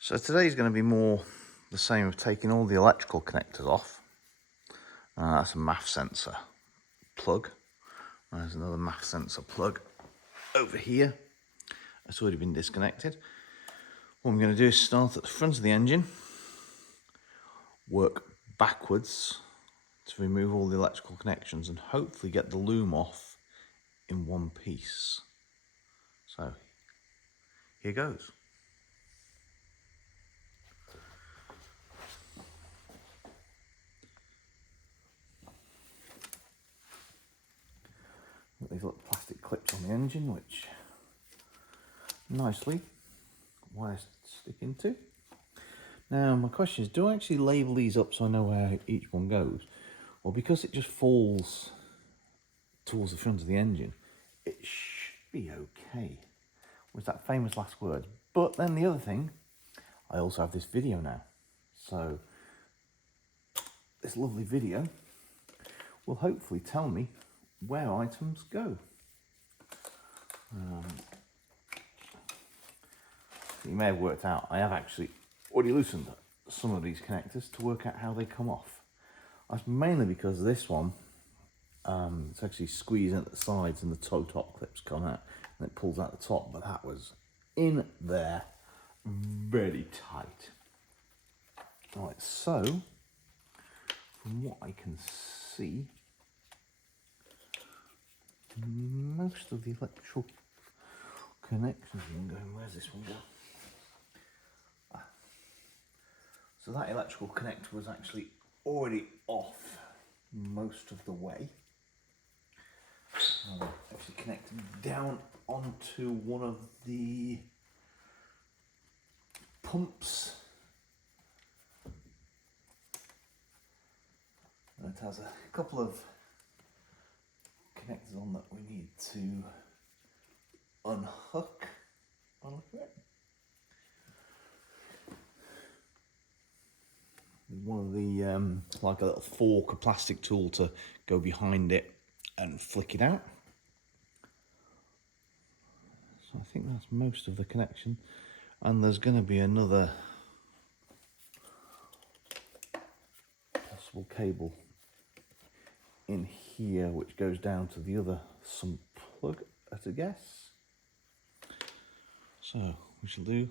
So today's going to be more the same of taking all the electrical connectors off. That's a MAF sensor plug. There's another MAF sensor plug over here. It's already been disconnected. What I'm going to do is start at the front of the engine, work backwards to remove all the electrical connections and hopefully get the loom off in one piece. So here goes. Got these little plastic clips on the engine which nicely wires stick into. Now my question is, do I actually label these up so I know where each one goes? Well, because it just falls towards the front of the engine, it should be okay. Was that famous last word? But then the other thing, I also have this video now. So this lovely video will hopefully tell me where items go. You may have worked out, I have actually already loosened some of these connectors to work out how they come off. That's mainly because this one, it's actually squeezing at the sides and the toe top clips come out and it pulls out the top, but that was in there very tight. Right, so from what I can see, most of the electrical connections are going, where's this one going? So that electrical connector was actually already off most of the way. Actually connected down onto one of the pumps. And it has a couple of connectors on that we need to unhook. One of the, like a little fork, a plastic tool to go behind it and flick it out. So I think that's most of the connection. And there's going to be another possible cable in here which goes down to the other sump plug at a guess. So we shall do,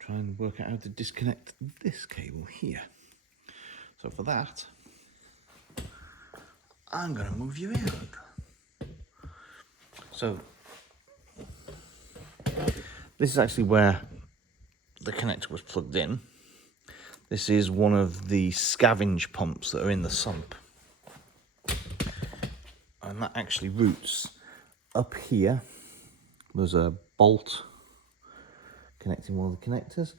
try and work out how to disconnect this cable here. So for that, I'm going to move you in. So this is actually where the connector was plugged in. This is one of the scavenge pumps that are in the sump. And that actually routes up here. There's a bolt connecting one of the connectors.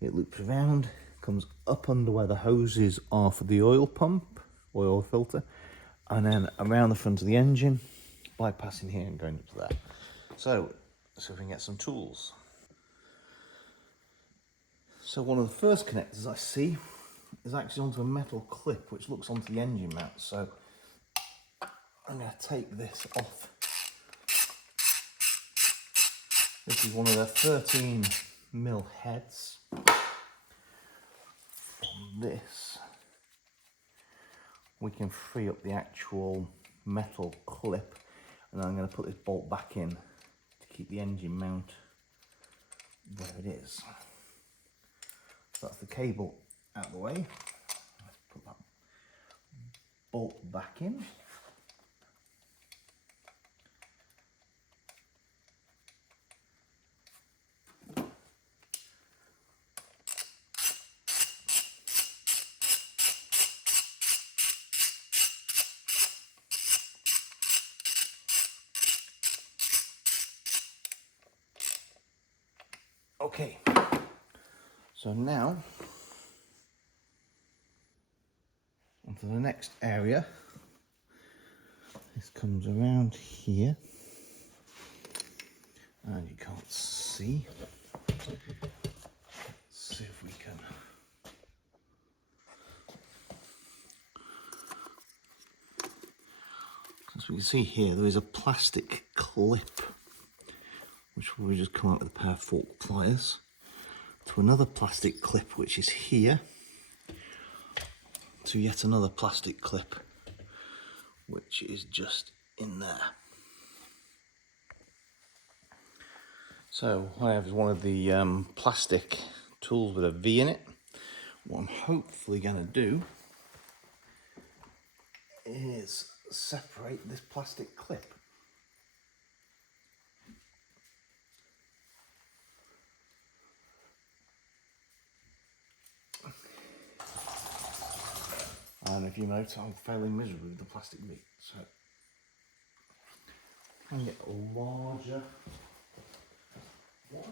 It loops around, comes up under where the hoses are for the oil pump, oil filter, and then around the front of the engine, bypassing here and going up to there. So if we can get some tools. So one of the first connectors I see is actually onto a metal clip which looks onto the engine mount. So I'm going to take this off. This is one of the 13mm heads. From this, we can free up the actual metal clip, and then I'm going to put this bolt back in to keep the engine mount where it is. So that's the cable out of the way. Let's put that bolt back in. Okay, so now onto the next area. This comes around here, and you can't see. Let's see if we can. As we can see here, there is a plastic clip which will just come out with a pair of fork pliers, to another plastic clip which is here, to yet another plastic clip which is just in there. So I have one of the plastic tools with a V in it. What I'm hopefully going to do is separate this plastic clip. And if you notice, I'm failing miserably with the plastic meat, so I can get a larger one.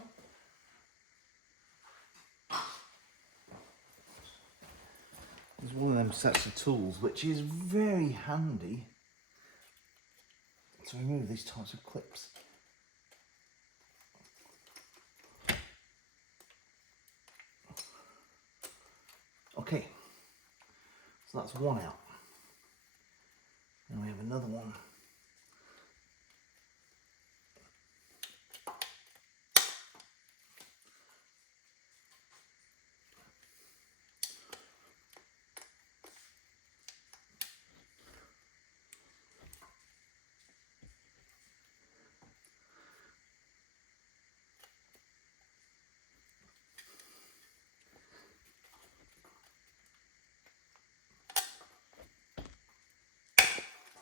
There's one of them sets of tools which is very handy to remove these types of clips. Okay, so that's one out. And we have another one.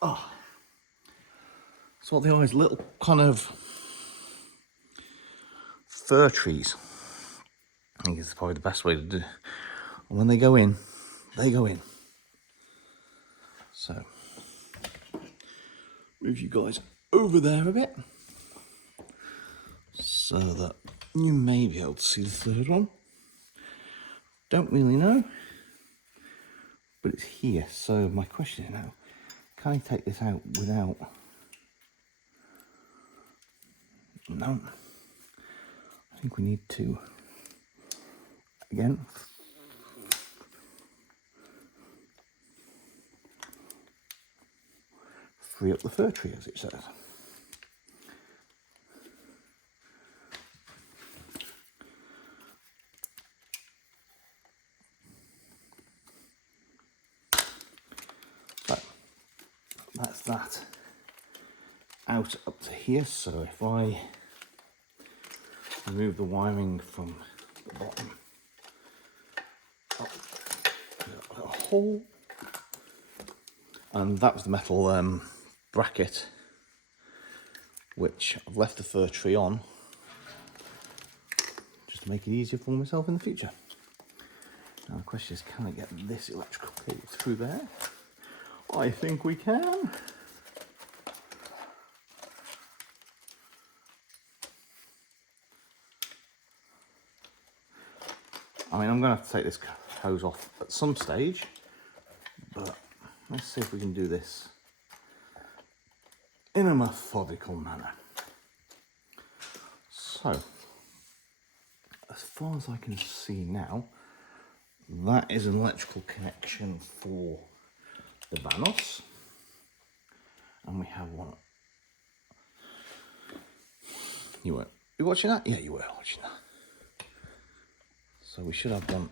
Oh, so what they are is little kind of fir trees. I think it's probably the best way to do it. And when they go in, they go in. So, move you guys over there a bit so that you may be able to see the third one. Don't really know, but it's here. So my question is now, can I take this out without? No. I think we need to, again, free up the fir tree, as it says. So that's that out up to here. So if I remove the wiring from the bottom, up a hole, and that was the metal bracket which I've left the fir tree on just to make it easier for myself in the future. Now the question is, can I get this electrical cable through there? I think we can. I mean, I'm going to have to take this hose off at some stage, but let's see if we can do this in a methodical manner. So, as far as I can see now, that is an electrical connection for the Vanos, and we have one. You were watching that? Yeah, you were watching that. So we should have one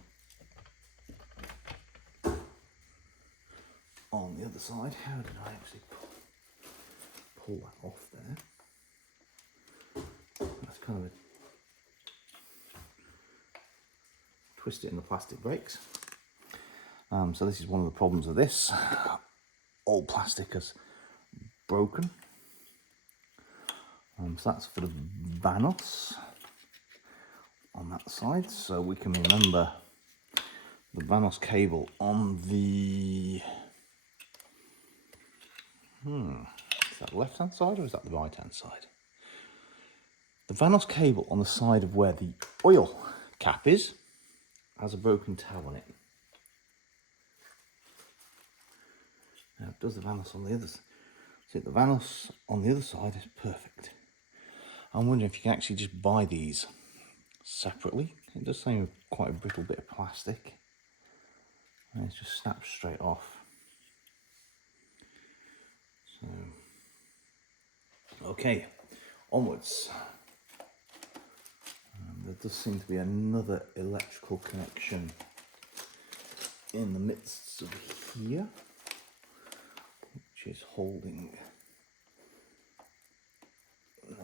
on the other side. How did I actually pull that off there? That's kind of a twist it in the plastic brakes. So this is one of the problems of this. All plastic is broken. So that's for the Vanos on that side. So we can remember the Vanos cable on the is that the left hand side or is that the right hand side? The Vanos cable on the side of where the oil cap is has a broken tab on it. Now does the Vanos on the other side? See, the Vanos on the other side is perfect. I'm wondering if you can actually just buy these separately. It does seem quite a brittle bit of plastic. And it just snaps straight off. So, okay, onwards. there does seem to be another electrical connection in the midst of here, which is holding,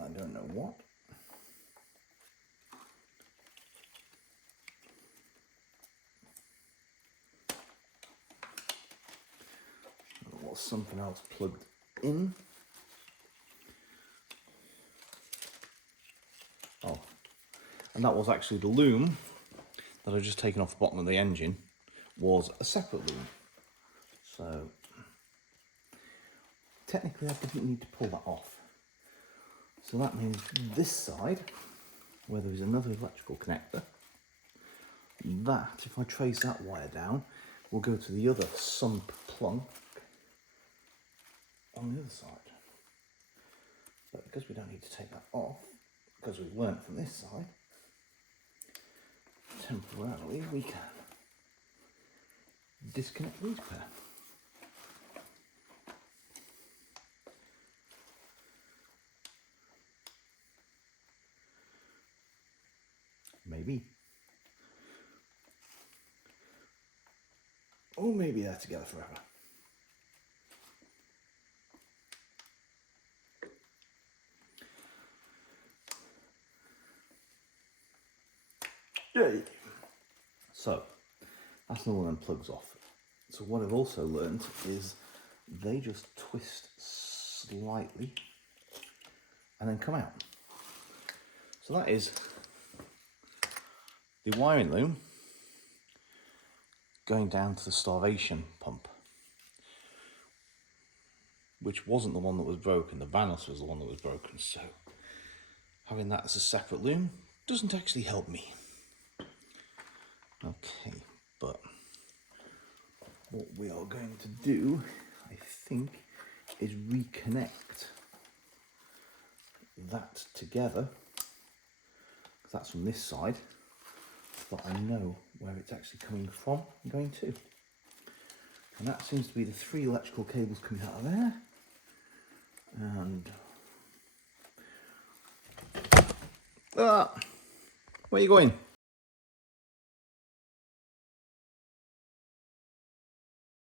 I don't know what. There was something else plugged in. Oh, and that was actually the loom that I've just taken off the bottom of the engine, was a separate loom. So technically I didn't need to pull that off. So that means this side, where there is another electrical connector, that, if I trace that wire down, will go to the other sump plug on the other side. But because we don't need to take that off, because we've learnt from this side, temporarily we can disconnect these pair. Maybe. Or maybe they're together forever. Yay! So, that's another one of them plugs off. So what I've also learned is they just twist slightly and then come out. So that is the wiring loom going down to the starvation pump, which wasn't the one that was broken. The Vanos was the one that was broken. So having that as a separate loom doesn't actually help me. Okay, but what we are going to do, I think, is reconnect that together, because that's from this side, but I know where it's actually coming from and going to. And that seems to be the 3 electrical cables coming out of there. And where are you going?